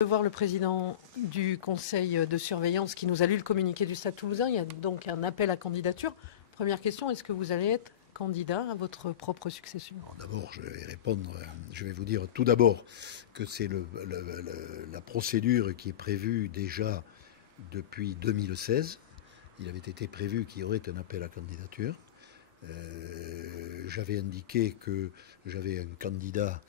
De voir le président du conseil de surveillance qui nous a lu le communiqué du Stade Toulousain. Il y a donc un appel à candidature. Première question, est-ce que vous allez être candidat à votre propre succession? D'abord, je vais répondre, je vais vous dire tout d'abord que c'est la procédure qui est prévue déjà depuis 2016. Il avait été prévu qu'il y aurait un appel à candidature. J'avais indiqué que j'avais un candidat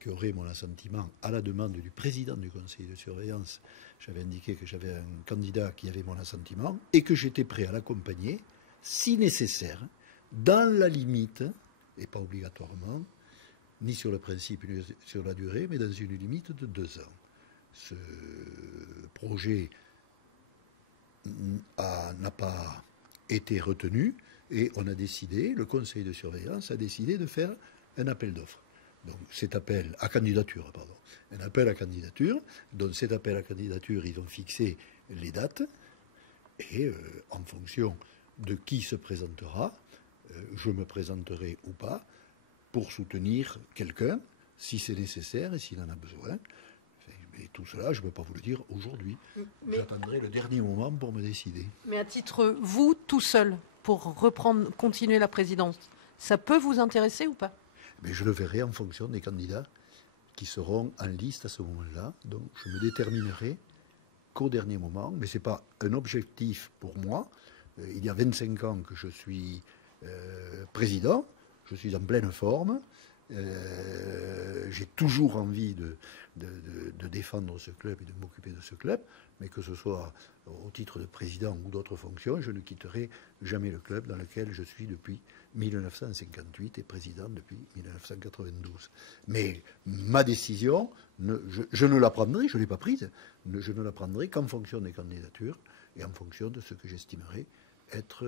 qui aurait mon assentiment à la demande du président du conseil de surveillance. J'avais indiqué que j'avais un candidat qui avait mon assentiment et que j'étais prêt à l'accompagner, si nécessaire, dans la limite, et pas obligatoirement, ni sur le principe ni sur la durée, mais dans une limite de 2 ans. Ce projet n'a pas été retenu et on a décidé, le conseil de surveillance a décidé de faire un appel d'offres. Donc cet appel à candidature, pardon, un appel à candidature. Donc cet appel à candidature, ils ont fixé les dates et en fonction de qui se présentera, je me présenterai ou pas pour soutenir quelqu'un si c'est nécessaire et s'il en a besoin. Et tout cela, je ne peux pas vous le dire aujourd'hui. J'attendrai le dernier moment pour me décider. Mais à titre, vous, tout seul, pour continuer la présidence, ça peut vous intéresser ou pas? Mais je le verrai en fonction des candidats qui seront en liste à ce moment-là. Donc je me déterminerai qu'au dernier moment. Mais ce n'est pas un objectif pour moi. Il y a 25 ans que je suis président. Je suis en pleine forme. J'ai toujours envie de défendre ce club et de m'occuper de ce club, mais que ce soit au titre de président ou d'autres fonctions, je ne quitterai jamais le club dans lequel je suis depuis 1958 et président depuis 1992. Mais ma décision, je ne la prendrai, je ne l'ai pas prise, je ne la prendrai qu'en fonction des candidatures et en fonction de ce que j'estimerai être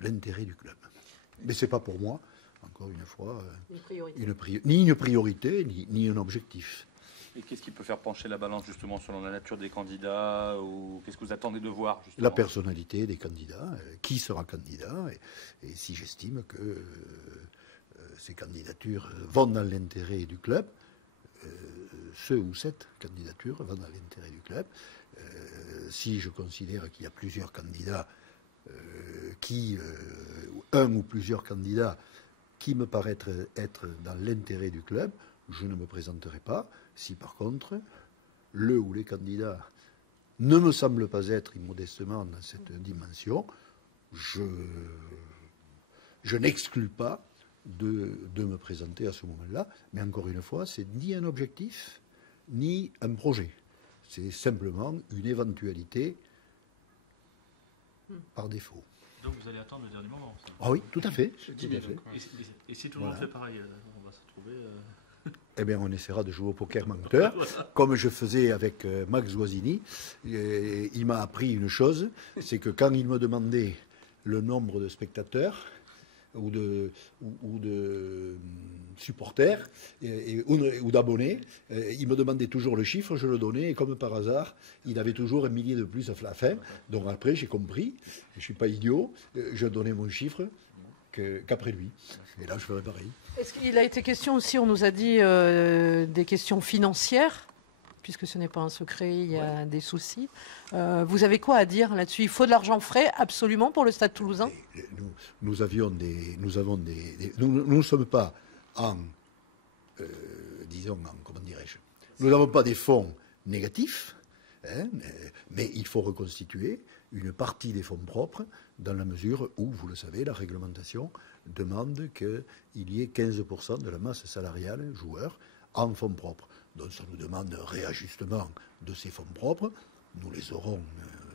l'intérêt du club. Mais ce n'est pas pour moi, encore une fois, ni une priorité, ni un objectif. Et qu'est-ce qui peut faire pencher la balance justement selon la nature des candidats, ou qu'est-ce que vous attendez de voir justement? La personnalité des candidats, qui sera candidat, et si j'estime que ces candidatures vont dans l'intérêt du club, ce ou cette candidatures vont dans l'intérêt du club. Si je considère qu'il y a plusieurs candidats, un ou plusieurs candidats qui me paraissent être dans l'intérêt du club, je ne me présenterai pas. Si par contre, le ou les candidats ne me semblent pas être immodestement dans cette dimension, je n'exclus pas de me présenter à ce moment-là. Mais encore une fois, c'est ni un objectif, ni un projet. C'est simplement une éventualité par défaut. Donc vous allez attendre le dernier moment, ça. Ah oui, tout à fait. Et si tout le monde fait pareil, on va se retrouver... Eh bien, on essaiera de jouer au poker menteur, comme je faisais avec Max Guazzini. Il m'a appris une chose, c'est que quand il me demandait le nombre de spectateurs ou de supporters ou d'abonnés, il me demandait toujours le chiffre, je le donnais, et comme par hasard, il avait toujours 1 millier de plus à la fin. Donc après, j'ai compris, je ne suis pas idiot, je donnais mon chiffre qu'après lui. Et là, je ferai pareil. Est-ce qu'il a été question aussi, on nous a dit, des questions financières, puisque ce n'est pas un secret, il y a des soucis. Vous avez quoi à dire là-dessus? Il faut de l'argent frais, absolument, pour le Stade Toulousain? Nous ne sommes pas comment dirais-je, nous n'avons pas des fonds négatifs, mais il faut reconstituer une partie des fonds propres dans la mesure où, vous le savez, la réglementation demande qu'il y ait 15% de la masse salariale joueur en fonds propres. Donc ça nous demande un réajustement de ces fonds propres. Nous les aurons,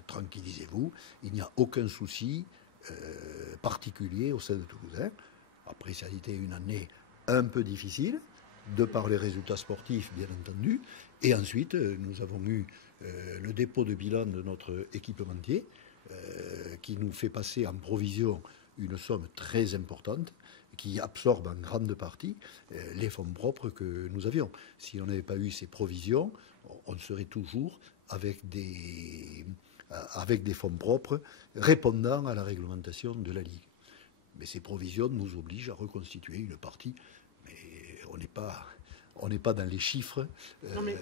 tranquillisez-vous. Il n'y a aucun souci particulier au Stade Toulousain. Après, ça a été une année un peu difficile, de par les résultats sportifs, bien entendu. Et ensuite, nous avons eu le dépôt de bilan de notre équipementier, qui nous fait passer en provision une somme très importante, qui absorbe en grande partie les fonds propres que nous avions. Si on n'avait pas eu ces provisions, on serait toujours avec des fonds propres répondant à la réglementation de la Ligue. Mais ces provisions nous obligent à reconstituer une partie, mais on n'est pas on n'est pas dans les chiffres. Non, mais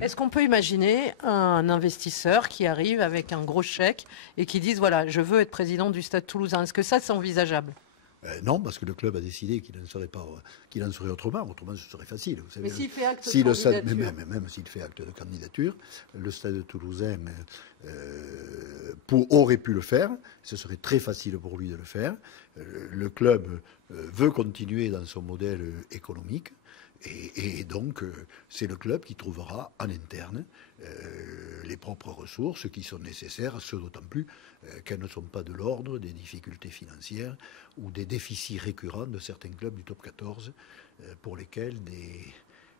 est-ce qu'on peut imaginer un investisseur qui arrive avec un gros chèque et qui dise, voilà, je veux être président du Stade Toulousain? Est-ce que ça, c'est envisageable? Non, parce que le club a décidé qu'il en serait pas, qu'il en serait autrement. Autrement, ce serait facile. Vous savez, Mais s'il fait acte si de le stade, candidature, même s'il fait acte de candidature, le Stade Toulousain aurait pu le faire. Ce serait très facile pour lui de le faire. Le club veut continuer dans son modèle économique. Et donc, c'est le club qui trouvera en interne les propres ressources qui sont nécessaires, ce d'autant plus qu'elles ne sont pas de l'ordre des difficultés financières ou des déficits récurrents de certains clubs du top 14 pour lesquels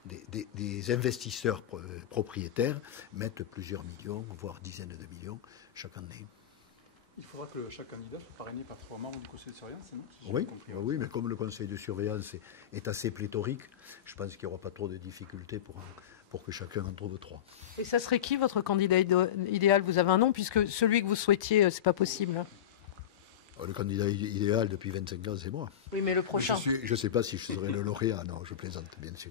des investisseurs propriétaires mettent plusieurs millions, voire dizaines de millions chaque année. Il faudra que chaque candidat soit parrainé par 3 membres du conseil de surveillance, c'est non? Oui, mais comme le conseil de surveillance est assez pléthorique, je pense qu'il n'y aura pas trop de difficultés pour que chacun en trouve 3. et ça serait qui votre candidat idéal? Vous avez un nom, puisque celui que vous souhaitiez, c'est pas possible. Le candidat idéal depuis 25 ans, c'est moi. Oui, mais le prochain. Je ne sais pas si je serai le lauréat, non, je plaisante, bien sûr.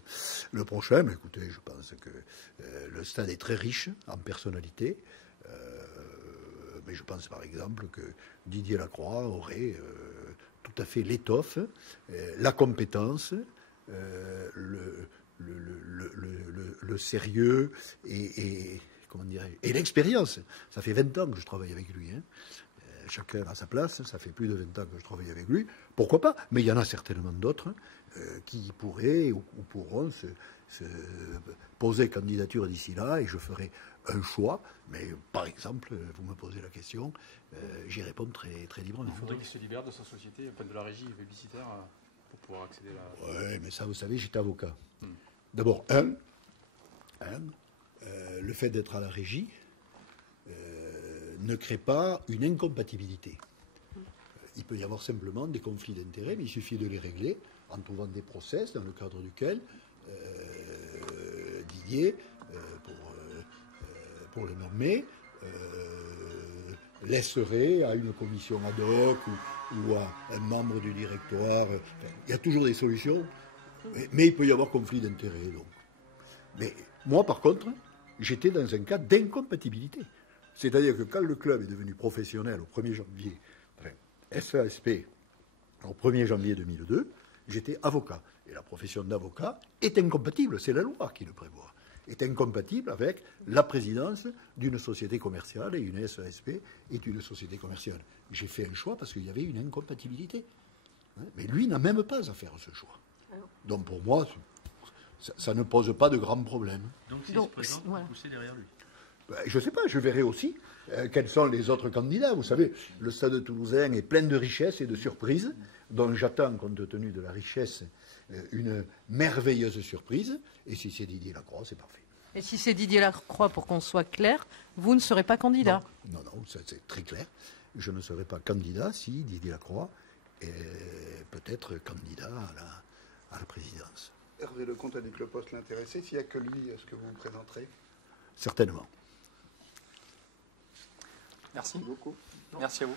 Le prochain, mais écoutez, je pense que le stade est très riche en personnalité. Mais je pense par exemple que Didier Lacroix aurait tout à fait l'étoffe, la compétence, le sérieux et l'expérience. Ça fait 20 ans que je travaille avec lui. Hein. Chacun à sa place, ça fait plus de 20 ans que je travaille avec lui. Pourquoi pas? Mais il y en a certainement d'autres qui pourraient ou pourront se poser candidature d'ici là et je ferai un choix. Mais par exemple, vous me posez la question, j'y réponds très, très librement. Il faudrait qu'il se libère de sa société, de la régie publicitaire, pour pouvoir accéder à la... Oui, mais ça, vous savez, j'étais avocat. D'abord, le fait d'être à la régie ne crée pas une incompatibilité. Il peut y avoir simplement des conflits d'intérêts, mais il suffit de les régler en trouvant des process dans le cadre duquel Didier, pour le nommer, laisserait à une commission ad hoc ou à un membre du directoire. Il y a toujours des solutions, mais il peut y avoir conflit d'intérêts. Donc. Mais moi, par contre, j'étais dans un cas d'incompatibilité. C'est-à-dire que quand le club est devenu professionnel au 1er janvier, SASP au 1er janvier 2002, j'étais avocat. Et la profession d'avocat est incompatible, c'est la loi qui le prévoit, est incompatible avec la présidence d'une société commerciale, et une SASP est une société commerciale. J'ai fait un choix parce qu'il y avait une incompatibilité. Mais lui n'a même pas à faire ce choix. Donc pour moi, ça ne pose pas de grands problèmes. Donc s'il se présente, vous poussez derrière lui. Je ne sais pas, je verrai aussi quels sont les autres candidats. Vous savez, le Stade toulousain est plein de richesses et de surprises, dont j'attends, compte tenu de la richesse, une merveilleuse surprise. Et si c'est Didier Lacroix, c'est parfait. Et si c'est Didier Lacroix, pour qu'on soit clair, vous ne serez pas candidat? Non, c'est très clair. Je ne serai pas candidat si Didier Lacroix est peut-être candidat à la présidence. Hervé Lecomte a dit que le poste l'intéressait. S'il n'y a que lui, est-ce que vous vous présenterez? Certainement. Merci beaucoup. Merci à vous.